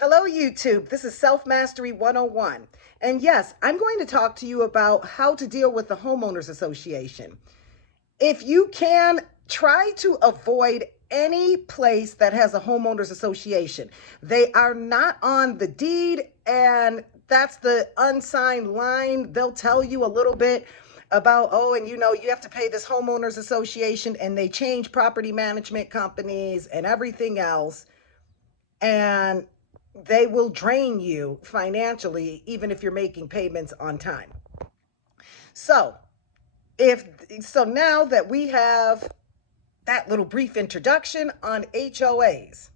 Hello, YouTube. This is Self Mastery 101. And yes, I'm going to talk to you about how to deal with the homeowners association. If you can, try to avoid any place that has a homeowners association. They are not on the deed, and that's the unsigned line. They'll tell you a little bit about, oh, and you have to pay this homeowners association, and they change property management companies and everything else. And they will drain you financially, even if you're making payments on time. So, now that we have that little brief introduction on HOAs,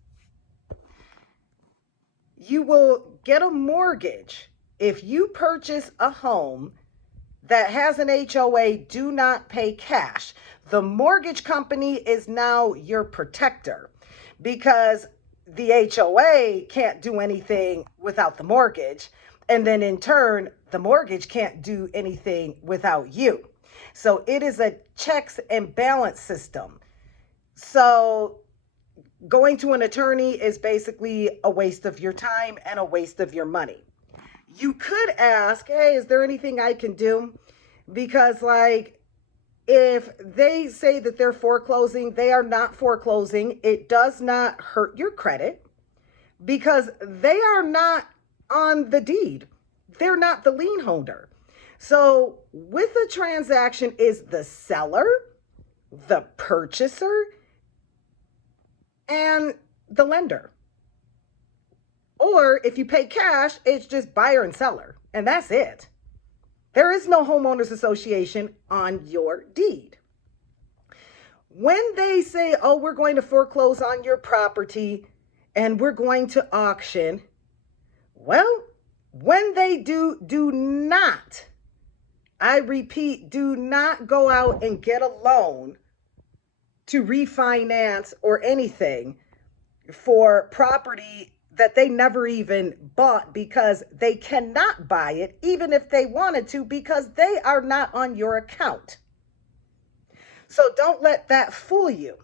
you will get a mortgage if you purchase a home that has an HOA. Do not pay cash. The mortgage company is now your protector, because the HOA can't do anything without the mortgage. And then in turn, the mortgage can't do anything without you. So it is a checks and balance system. So going to an attorney is basically a waste of your time and a waste of your money. You could ask, hey, is there anything I can do? Because if they say that they're foreclosing, they are not foreclosing. It does not hurt your credit because they are not on the deed. They're not the lien holder. So with a transaction is the seller, the purchaser, and the lender. Or if you pay cash, it's just buyer and seller, and that's it. There is no homeowners association on your deed. When they say, oh, we're going to foreclose on your property and we're going to auction, well, when they do not, I repeat, do not go out and get a loan to refinance or anything for property that they never even bought, because they cannot buy it even if they wanted to, because they are not on your account. So don't let that fool you.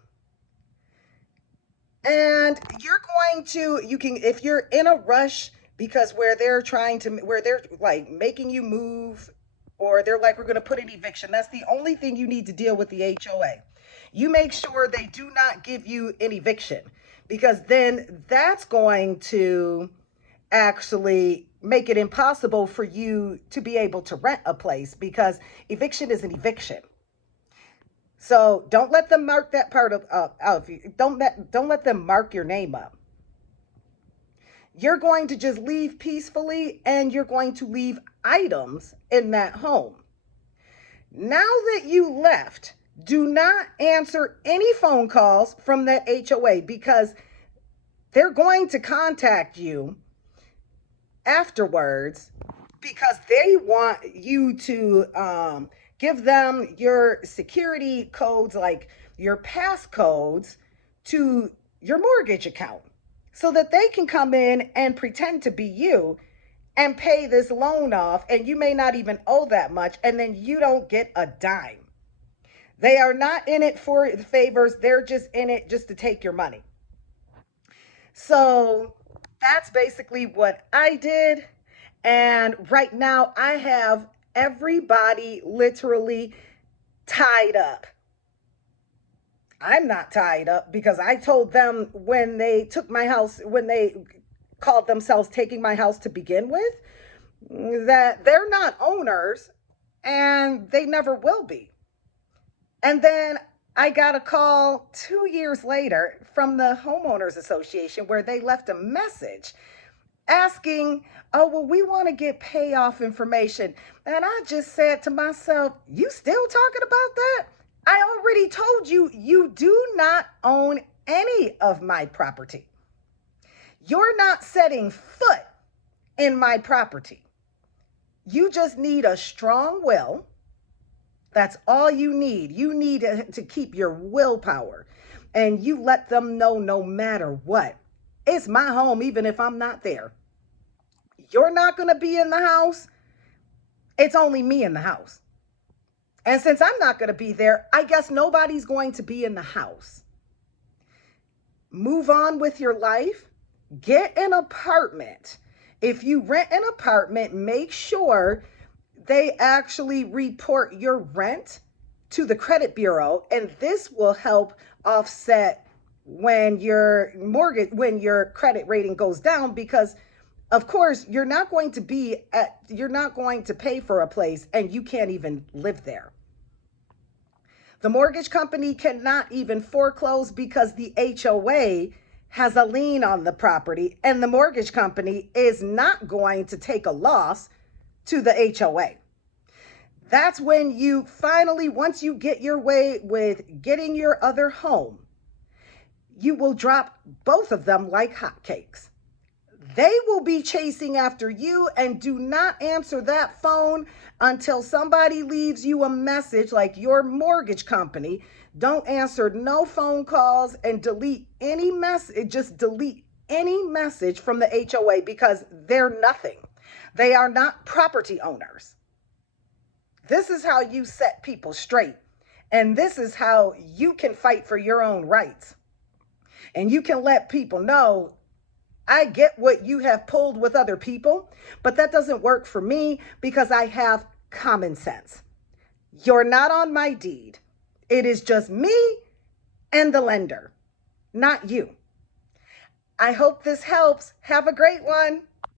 And you can, if you're in a rush, because where they're making you move, or they're like, we're going to put an eviction, that's the only thing you need to deal with the HOA. You make sure they do not give you an eviction, because then that's going to actually make it impossible for you to be able to rent a place, because eviction is an eviction. So don't let them mark that part of you. Don't let them mark your name up. You're going to just leave peacefully, and you're going to leave items in that home. Now that you left, do not answer any phone calls from that HOA, because they're going to contact you afterwards, because they want you to give them your security codes, like your passcodes to your mortgage account, so that they can come in and pretend to be you and pay this loan off, and you may not even owe that much, and then you don't get a dime. They are not in it for favors. They're just in it just to take your money. So that's basically what I did. And right now I have everybody literally tied up. I'm not tied up, because I told them when they took my house, when they called themselves taking my house to begin with, that they're not owners and they never will be. And then I got a call 2 years later from the homeowners association, where they left a message asking, oh, well, we want to get payoff information. And I just said to myself, you still talking about that? I already told you, you do not own any of my property. You're not setting foot in my property. You just need a strong will. That's all you need. You need to keep your willpower, and you let them know, no matter what, it's my home, even if I'm not there. You're not going to be in the house. It's only me in the house. And since I'm not going to be there, I guess nobody's going to be in the house. Move on with your life. Get an apartment. If you rent an apartment, make sure they actually report your rent to the credit bureau, and this will help offset when your credit rating goes down, because of course you're not going to pay for a place and you can't even live there. The mortgage company cannot even foreclose because the HOA has a lien on the property, and the mortgage company is not going to take a loss to the HOA. That's when you finally, once you get your way with getting your other home, you will drop both of them like hotcakes. They will be chasing after you, and do not answer that phone until somebody leaves you a message, like your mortgage company. Don't answer no phone calls, and delete any message. Just delete any message from the HOA, because they're nothing. They are not property owners. This is how you set people straight. And this is how you can fight for your own rights. And you can let people know, I get what you have pulled with other people, but that doesn't work for me because I have common sense. You're not on my deed. It is just me and the lender, not you. I hope this helps. Have a great one.